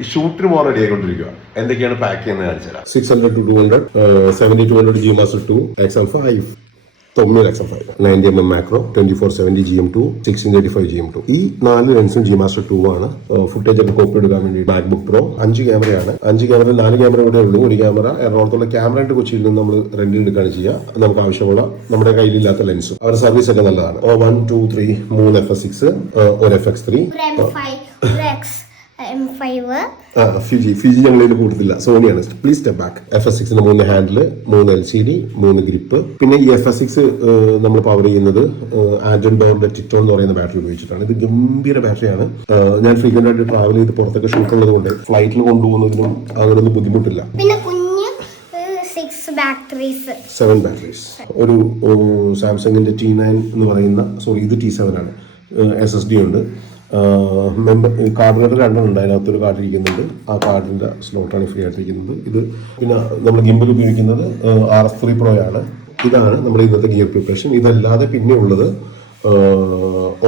ഈ ഷൂട്ടിന് പോകാൻ റെഡി ആയിക്കൊണ്ടിരിക്കുക. എന്തൊക്കെയാണ് പാക്ക് ചെയ്യുന്നത് കാണിച്ചാൽ 600 to 200, 70-200 G Master 2, XL5, 900 XL5, 90mm macro, 2470 GM2, 1635 GM2. ഈ 4 ലെൻസും G Master 2 ആണ്. ഫുട്ടേജ് ഒക്കെ കോപ്പി എടുക്കാൻ വേണ്ടി MacBook Pro 5 ക്യാമറയാണ്. 5 ക്യാമറ 4 ക്യാമറ ഇവിടെ ഉള്ളൂ. ഒരു ക്യാമറ എറണാകുളത്തുള്ള ക്യാമറ കൊച്ചിയിൽ നിന്ന് നമ്മൾ റെന്റ് എടുക്കുകയാണ് ചെയ്യുക. നമുക്ക് ആവശ്യമുള്ള നമ്മുടെ കയ്യിലില്ലാത്ത ലെൻസും അവരുടെ സർവീസ് ഒക്കെ നല്ലതാണ്. 1, 2, 3 3 FS6, ഒരു FX3, ഫിജി ഞങ്ങളിൽ കൂടുതലില്ല, സോണിയാണ്. Please step back. FS6 3 handle, 3 LCD, 3 grip. പിന്നെ ഈ FS6 നമ്മൾ പവർ ചെയ്യുന്നത് ആൻഡ്രോയിഡ് ബോർഡിന്റെ ടിറ്റോ എന്ന് പറയുന്ന ബാറ്ററി ഉപയോഗിച്ചിട്ടാണ്. ഇത് ഗംഭീര ബാറ്ററിയാണ്. ഞാൻ ഫ്രീക്വന്റ് ആയിട്ട് ട്രാവൽ ചെയ്ത് പുറത്തൊക്കെ ഷൂട്ട് ഉള്ളത് കൊണ്ട് ഫ്ലൈറ്റിൽ കൊണ്ടുപോകുന്നതിനും അങ്ങനെയൊന്നും ബുദ്ധിമുട്ടില്ല. 7 ബാറ്ററീസ്. ഒരു സാംസങ്ങിന്റെ T9 എന്ന് പറയുന്ന, ഇത് T7 ആണ്. SSD ഉണ്ട്. കാർഡിനർ 2 ഉണ്ട്. അതിനകത്തൊരു കാർഡ് ഇരിക്കുന്നുണ്ട്. ആ കാർഡിന്റെ സ്ലോട്ടാണ് ഫ്രീ ആയിട്ടിരിക്കുന്നത്. ഇത് പിന്നെ നമ്മൾ ഗിംബൽ ഉപയോഗിക്കുന്നത് RS3 Pro ആണ്. ഇതാണ് നമ്മുടെ ഇന്നത്തെ ഗിയർ പ്രിപ്പറേഷൻ. ഇതല്ലാതെ പിന്നെ ഉള്ളത്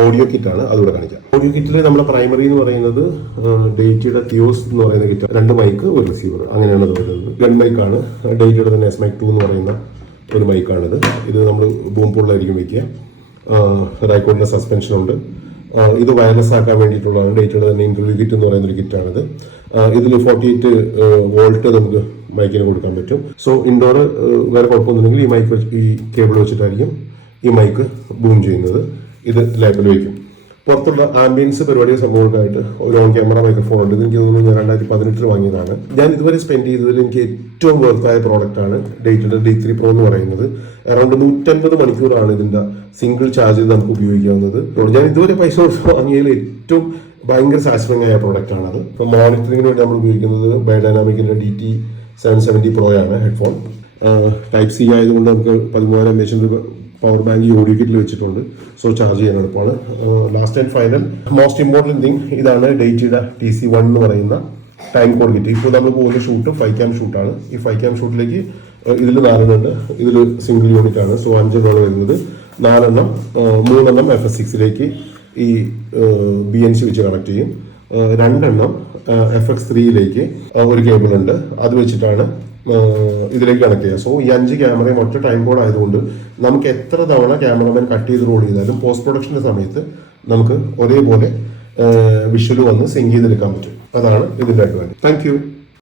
ഓഡിയോ കിറ്റ് ആണ്. അതുകൂടെ കാണിക്കാം. ഓഡിയോ കിറ്റിൽ നമ്മുടെ പ്രൈമറി എന്ന് പറയുന്നത് ഡേറ്റിയുടെ തിയോസ് എന്ന് പറയുന്ന കിറ്റ്, 2 മൈക്ക്, 1 റിസീവർ, അങ്ങനെയാണ് അത് വരുന്നത്. ഗൺ മൈക്കാണ്. ഡേറ്റിയുടെ തന്നെ S-Mic 2 എന്ന് പറയുന്ന ഒരു മൈക്കാണിത്. ഇത് നമ്മൾ ബൂം പൂളിലായിരിക്കും വെക്കുക. റൈക്കോഡിന്റെ സസ്പെൻഷൻ ഉണ്ട്. ഇത് വയർലെസ് ആക്കാൻ വേണ്ടിയിട്ടുള്ളതാണ്. ഡേറ്റയുടെ തന്നെ ഇന്റർവ്യൂ കിറ്റ് എന്ന് പറയുന്ന ഒരു കിറ്റാണിത്. ഇതിൽ 48 വോൾട്ട് നമുക്ക് മൈക്കിന് കൊടുക്കാൻ പറ്റും. സോ ഇൻഡോർ വേറെ കുഴപ്പമൊന്നുമില്ലെങ്കിൽ ഈ മൈക്ക് ഈ കേബിൾ വെച്ചിട്ടായിരിക്കും ഈ മൈക്ക് ബൂം ചെയ്യുന്നത്. ഇത് ലാപ്പിൽ വയ്ക്കും. പുറത്തുള്ള ആംബിയൻസ് പരിപാടി സംഭവങ്ങൾക്കായിട്ട് ഒരു ഓൺ ക്യാമറ മൈക്രോഫോൺ ഉണ്ട്. എനിക്ക് തോന്നുന്നു ഞാൻ 2018 വാങ്ങിയതാണ്. ഞാൻ ഇതുവരെ സ്പെൻഡ് ചെയ്തതിൽ എനിക്ക് ഏറ്റവും വർത്തായ പ്രോഡക്റ്റാണ് ഡേറ്റയുടെ D3 Pro എന്ന് പറയുന്നത്. അറൗണ്ട് 150 മണിക്കൂറാണ് ഇതിന്റെ സിംഗിൾ ചാർജ് നമുക്ക് ഉപയോഗിക്കാവുന്നത്. ഞാൻ ഇതുവരെ പൈസ വാങ്ങിയതിൽ ഏറ്റവും ഭയങ്കര സാറ്റിസ്ഫൈങ് ആയ പ്രോഡക്റ്റ് ആണത്. ഇപ്പൊ മോണിറ്ററിംഗിന് വേണ്ടി നമ്മൾ ഉപയോഗിക്കുന്നത് ബയോഡൈനാമിക്കിന്റെ DT770 Pro ആണ് ഹെഡ്ഫോൺ. Type-C ആയതുകൊണ്ട് നമുക്ക് 13,000 mAh പവർ ബാങ്ക് ഈ ഓഡിയോ കിറ്റിൽ വെച്ചിട്ടുണ്ട്. സോ ചാർജ് ചെയ്യാൻ എളുപ്പമാണ്. Last and final most important thing, ഇതാണ് ഡേറ്റിയുടെ TC1 എന്ന് പറയുന്ന ടൈം കോഡ് കിറ്റ്. ഇപ്പോൾ നമ്മൾ പോകുന്ന ഷൂട്ട് 5 cam ഷൂട്ടാണ്. ഈ 5 cam ഷൂട്ടിലേക്ക് ഇതിൽ 4 ഉണ്ട്. ഇതിൽ സിംഗിൾ യൂണിറ്റ് ആണ്. സോ 5 വരുന്നത്. 3 FS6ലേക്ക് ഈ BNC വെച്ച് കണക്ട് ചെയ്യും. 2 FX3യിലേക്ക് ഒരു കേബിൾ ഉണ്ട്. അത് വെച്ചിട്ടാണ് ഇതിലേക്ക് കണക്ട് ചെയ്യുക. സോ ഈ 5 ക്യാമറയും ഒറ്റ ടൈം കോഡ് ആയതുകൊണ്ട് നമുക്ക് എത്ര തവണ ക്യാമറമാൻ കട്ട് ചെയ്ത് റോൾ ചെയ്താലും പോസ്റ്റ് പ്രൊഡക്ഷന്റെ സമയത്ത് നമുക്ക് ഒരേപോലെ വിഷ്വൽ വന്ന് സിങ്ക് ചെയ്തെടുക്കാൻ പറ്റും. അതാണ് ഇതിന്റെ അഡ്വാൻറ്റേജ്. Thank you.